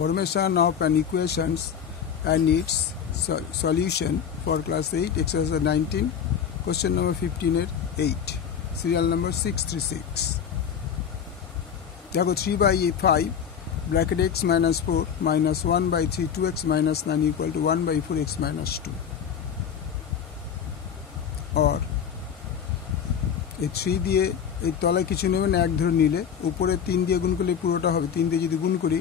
Formation of an equations and its solution for class 8 exercise 19 question number 15 8 serial number 636 देखो 3/5 bracket x minus 4 minus 1/3 2x minus 9 equal to 1/4 x minus 2 और এই 3 দিয়ে এই তলায় কিছু নেবে না এক ধরে নিলে উপরে 3 দিয়ে গুণ করলে পুরোটা হবে 3 দিয়ে যদি গুণ করি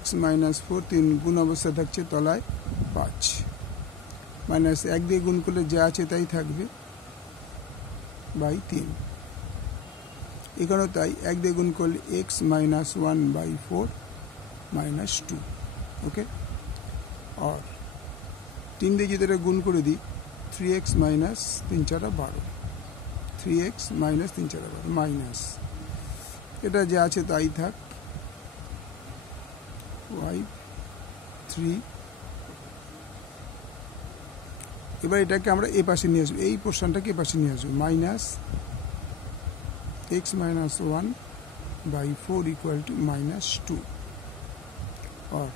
x minus 4 3 গুণ অবস্থা থাকছে তলায় 5 মাইনাস 1 দিয়ে গুণ করলে যা আছে তাই থাকবে বাই 3 এখানে তাই 1 দিয়ে গুণ করলে x minus 1/4 minus 2 ওকে और 3 দিয়ে যদি এটা গুণ করে দিই 3x minus 3 4 12 3x minus 3 4 12 minus এটা যা আছে তাই থাক y 3 এবার এটাকে আমরা এই পাশে নিয়ে আসব এই পোরশনটাকে এই পাশে নিয়ে আসব minus x minus 1/4 equal to minus 2 और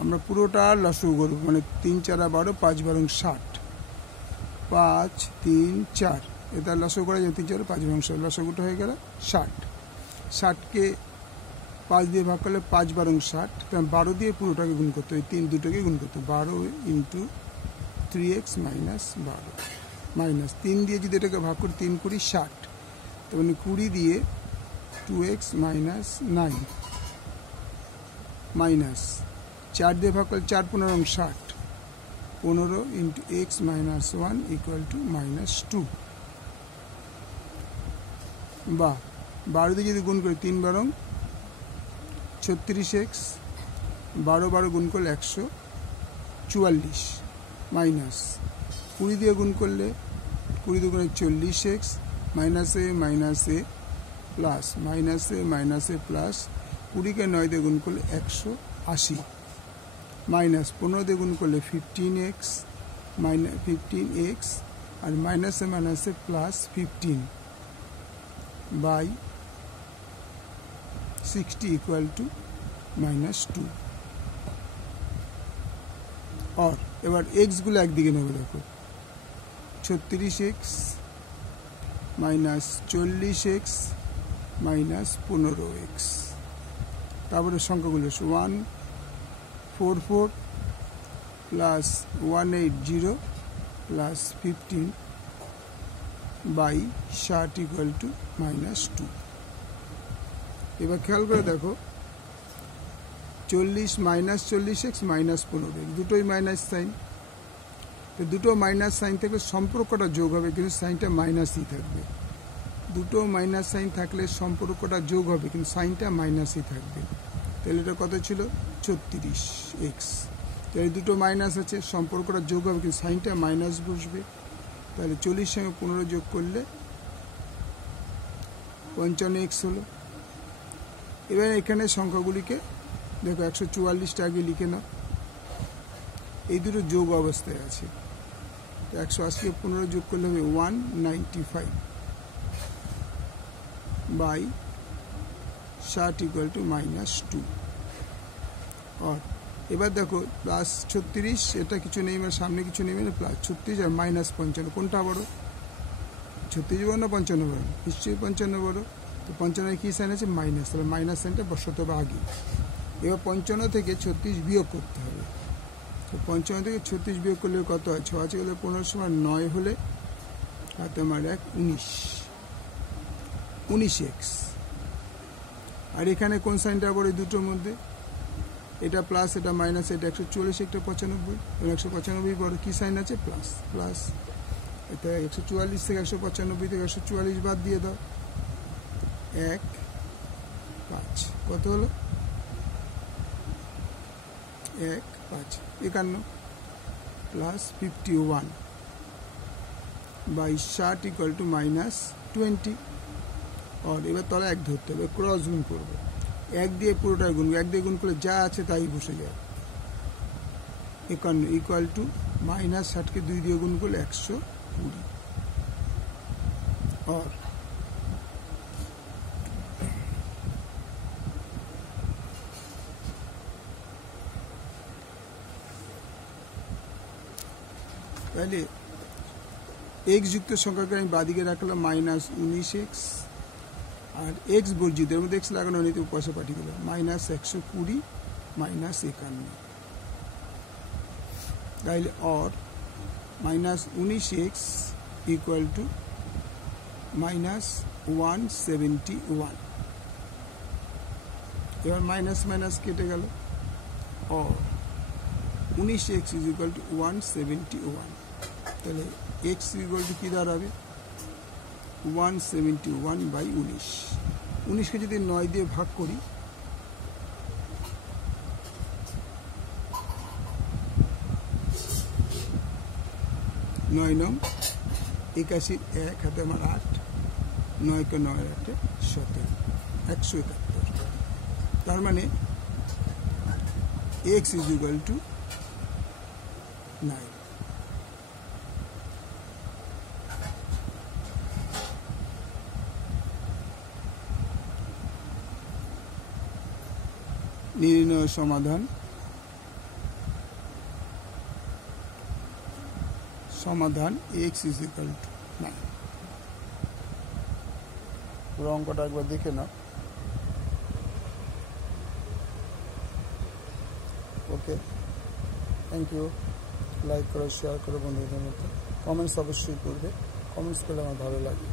আমরা পুরোটা লসাগু করব মানে 3 4 12 5 12 60 5 3 4 এটা লসাগু করা যায় 3 4 5 12 60 লসাগুটা হয়ে গেল 60 60 কে 5 দিয়ে ভাগ করলে 5 12 60 তাহলে 12 দিয়ে পুরোটাকে গুণ করতে হয় 3 দুটোকে গুণ করতে 12 into 3x minus 12 মাইনাস 3 দিয়ে যদি এটাকে ভাগ করি 3 কুড়ি 60 তার মানে 20 দিয়ে 2x minus 9 মাইনাস 4 দিয়ে ভাগ করলে 4 15 60 15 into x minus 1 equal to minus 2 বা 12 দিয়ে যদি গুণ করি 3 12 36x 12 12 গুণ করলে 144 মাইনাস 20 দিয়ে গুণ করলে 20 দিয়ে গুণ 40x minus A plus minus A plus 20 কে 9 দিয়ে গুণ করলে 180 মাইনাস 15 দিয়ে গুণ করলে 15x মাইনাস 15x আর minus A plus 15 by 60 equal to minus 2 और এবার x গুলো একদিকে নেব দেখো 36x minus 40x minus 15x তারপরে সংখ্যাগুলো 144 plus 180 plus 15 by 60 equal to minus 2 এবার খেয়াল করে দেখো 40 মাইনাস 40x মাইনাস 15x দুটোই মাইনাস সাইন তো দুটো মাইনাস সাইন থাকলে সম্পর্কটা যোগ হবে কিন্তু সাইনটা মাইনাসই থাকবে দুটো মাইনাস সাইন থাকলে সম্পর্কটা যোগ হবে কিন্তু সাইনটা মাইনাসই থাকবে তাহলে এটা কত ছিল 36x তাহলে দুটো মাইনাস আছে সম্পর্কটা যোগ হবে কিন্তু সাইনটা মাইনাস বসবে তাহলে 40 সঙ্গে 15 যোগ করলে 55x হলো এবার এখানে সংখ্যাগুলিকে দেখো 144টা আগে লিখে নাও এই দুটো যোগ অবস্থায় আছে 180 কে 15 যোগ করলে হবে 195 বাই 60 equal to minus 2 और এবার দেখো প্লাস 36 এটা কিছু নেই মানে সামনে কিছু নেই মানে প্লাস 36 আর মাইনাস 55 কোনটা বড় 36 বড় না 55 বড় নিশ্চয়ই 55 বড় তো 55 কি সাইন আছে মাইনাস তাহলে মাইনাস সাইনটা বসাতে হবে আগে এবার 55 থেকে 36 বিয়োগ করতে হবে তো 55 থেকে 36 বিয়োগ করলে কত হয় 6 আছে গেলে 15 সমান 9 হলে আর তোমার 19x আর এখানে কোন সাইনটা বড় এই দুটোর মধ্যে এটা প্লাস এটা মাইনাস এটা 140 একটা 95 195 বড় কি সাইন আছে প্লাস প্লাস এটা 144 থেকে 195 থেকে 144 বাদ দিয়ে দাও 1 5 কত হলো 1 5 51 plus 51 by 60 equal to minus 20 और এবার তলা এক ধরতে হবে ক্রস গুণ করব এক দিয়ে পুরোটা গুণ এক দিয়ে গুণ করলে যা আছে তাই বসে যায় 51 equal to minus 60 কে 2 দিয়ে গুণ করলে 120 और তাহলে এক্স যুক্ত সংখ্যাকে আমি বাদিকে রাখলাম -19x, আর এক্স বর্জিত, এর মধ্যে এক্স লাগানো নিতে পয়সা পাঠিয়ে দিলাম -120 -51। তাহলে অর -19x ইকুয়াল টু -171। এবার মাইনাস মাইনাস কেটে গেল, or 19x is equal to 171। তাহলে x ইকুয়াল টু কী দাঁড়াবে 171/19। 19কে যদি 9 দিয়ে ভাগ করি, 9 নং 81, 1 হাতে আমার 8, 9 কে 9 8 17, 171। তার মানে x ইজ ইকুয়াল টু 9। নির্ণয় সমাধান। x is equal to 9। পুরো অঙ্কটা একবার দেখে নাও। ওকে, থ্যাংক ইউ। লাইক করো, শেয়ার করো বন্ধুদের মধ্যে, কমেন্টস অবশ্যই করবে। কমেন্টস করলে আমার ভালো লাগে।